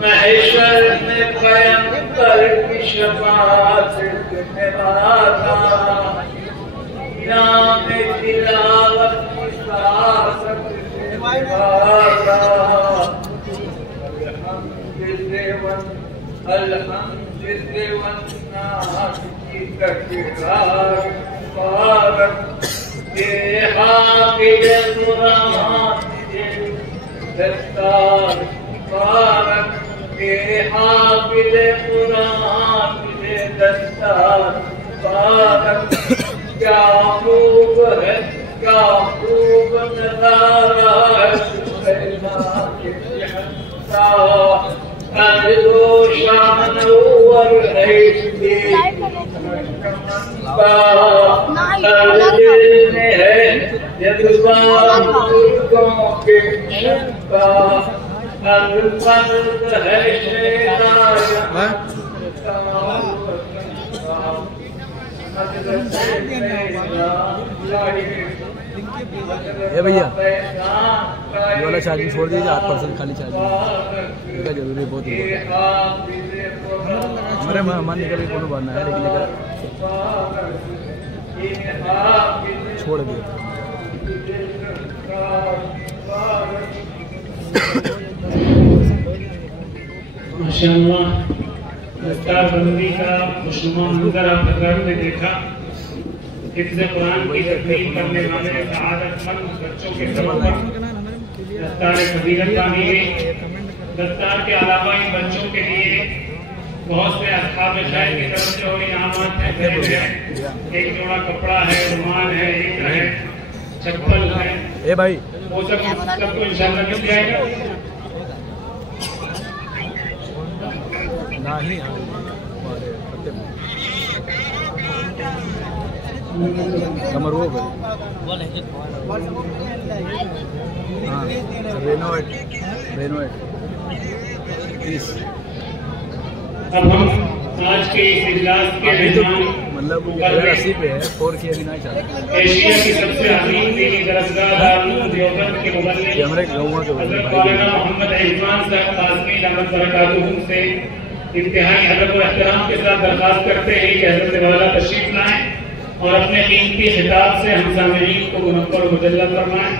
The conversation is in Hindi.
महशर में पैगंबर की शफाअत निभाता, नाम तिलावत की सासत निभाता, अल्हम्दुलिल्लाह नाथ की तकरार मुबारक के हाफिज कुरान के दस्तार मुबारक के हाफिज कुरान के दस्तार मुबारक। क्या खूब है, क्या खूब नजारा है सुलेमान के शहंशाह, शामनवर है है जज्बात बुजुर्गों के शंका, है ये भैया ये वाला चार्जिंग छोड़ दीजिए, 8% खाली चार्जिंग इनका जरूरी बहुत ही हमारे मन निकल के बनना है, लेकिन छोड़ दिया। माशाअल्लाह दस्तार बंदी का खुशनुमा मंजर आप हज़रात ने देखा। हिफ्ज़ कुरान की तकलीफ करने वाले सआदतमंद बच्चों के घरों पर दस्तार फजीलत बानी है। दस्तार के अलावा इन बच्चों के लिए बहुत से अस्हाब शायर की तरफ से और इनामात हैं। एक जोड़ा कपड़ा है, रुमाल है, इत्र है, चप्पल है, ए भाई वो सबको इंशाअल्लाह मिल जाएगा। नहीं कमर वो हाँ रेनोवेट प्लीज। अब हम आज के इस इजलास के मतलब 80 पे है 4 की अभी नहीं चलता। एशिया की सबसे अजीम दीनी दरसगाह दारुल देवबंद के मुबल्लिग मोहम्मद इरफान साहब काज़मी दामत बरकातुहू से इंतहाई अदब और एहतराम के साथ दरख्वास्त करते हैं कि हज़रत वाला तशरीफ लाएं और अपने कीमती खिताब से हम सामईन को मुनव्वर व मुजल्लल फरमाएं।